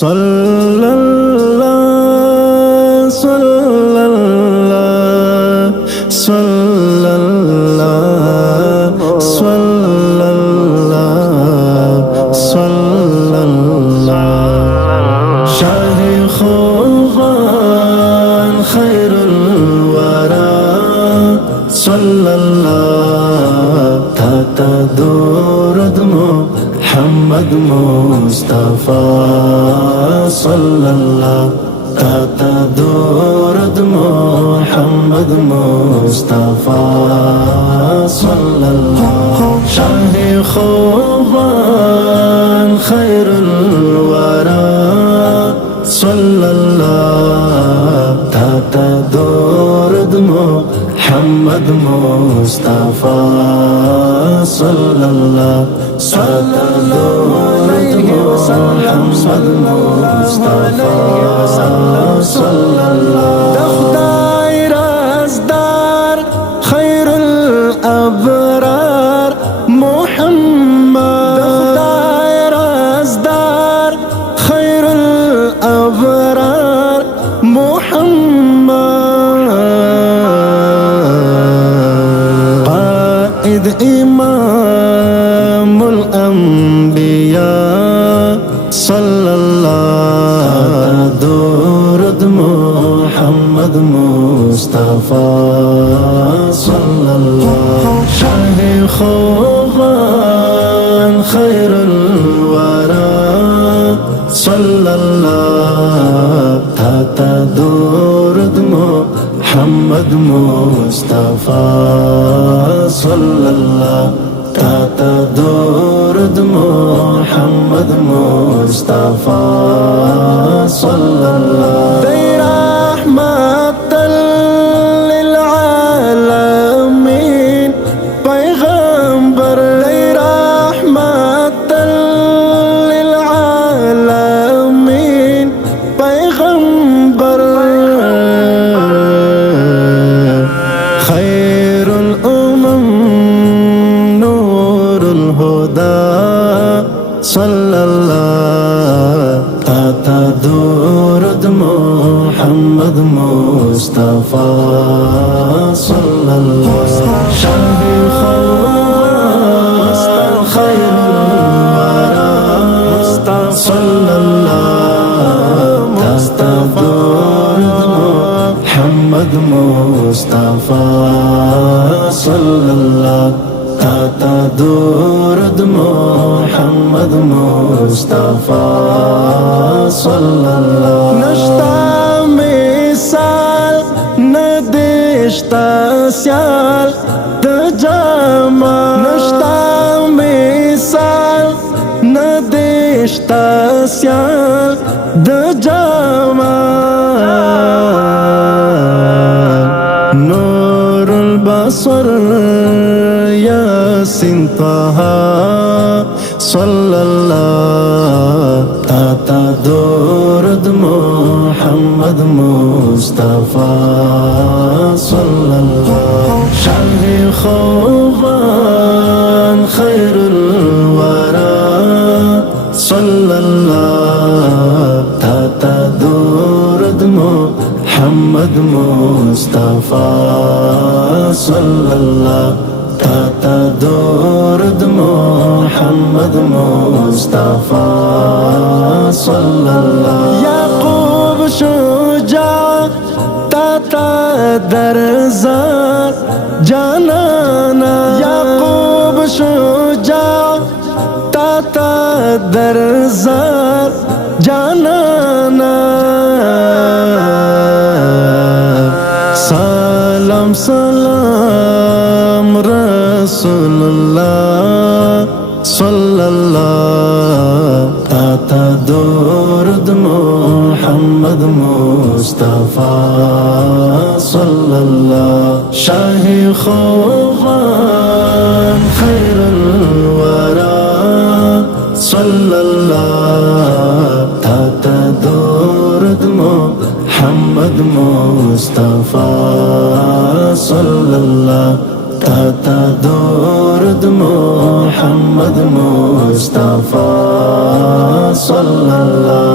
सल्लल्लाहु सल्लल्लाहु सल्लल्लाहु सल्लल्लाहु सल्लल्लाहु शाहे खुबान खैरुल वरा सल्लल्लाहु था दुरूद मुहम्मद मुस्तफा सल्लल्लाहु था दुरूद मुहम्मद मुस्तफा सल्लल्लाहु शाहे खुबान खैरुल वरा सल्लल्लाहु था दुरूद मुहम्मद मुस्तफा सल्लल्लाहु अलैहि वसल्लम दफ्तार राज़दार खैरुल अबरार मुहम्मद दफ्तार राज़दार खैरुल अबरार मुहम्मद काइद इमामुल अंबिया सल्लल्लाहु दुरूद मुहम्मद मुस्तफा सल्लल्लाहु शाहे खुबान खैरुल वरा सल्लल्लाहु था दुरूद मुहम्मद मुस्तफा सल्लल्लाहु था दुरूद मुहम्मद मुस्तफा सल्लल्लाहु रहमतल लिल आलमीन पैगंबर रहमतल लिल आलमीन पैगंबर खैरुल उमम नूरुल हुदा सल्लल्लाहु था दुरूद मुहम्मद मुस्तफा सल्लल्लाहु शाहे खुबान खैरुल वरा सल्लल्लाहु था दुरूद मुहम्मद मुस्तफा सल्लल्लाहु था दुरूद मुहम्मद मुस्तफा सल्लल्लाहु नश्ता मिसाल नदिश्ता स्याल तजामा नश्ता मिसाल नदिश्ता स्याल दजामा नूरुल बसर यासीन तहा सल्लल्लाहु था दुरूद मुहम्मद मुस्तफा सल्लल्लाहु शाहे खुबान खैरुल वरा सल्लल्लाहु था दुरूद मुहम्मद मुस्तफा सल्लल्लाहु था दुरूद मुहम्मद मुस्तफा सल्लल्लाहु याकूब शुजा था दरज़ार जानाना याकूब शुजा था दरज़ार जानाना सलाम सलाम रसूलुल्लाह सल्लल्लाहु था दुरूद मुहम्मद मुस्तफा सल्लल्लाहु शाहे खुबान खैरुल वरा सल्लल्लाहु था दुरूद मुहम्मद मुस्तफा सल्लल्लाहु था दुरूद मुहम्मद मुस्तफा सल्लल्लाहु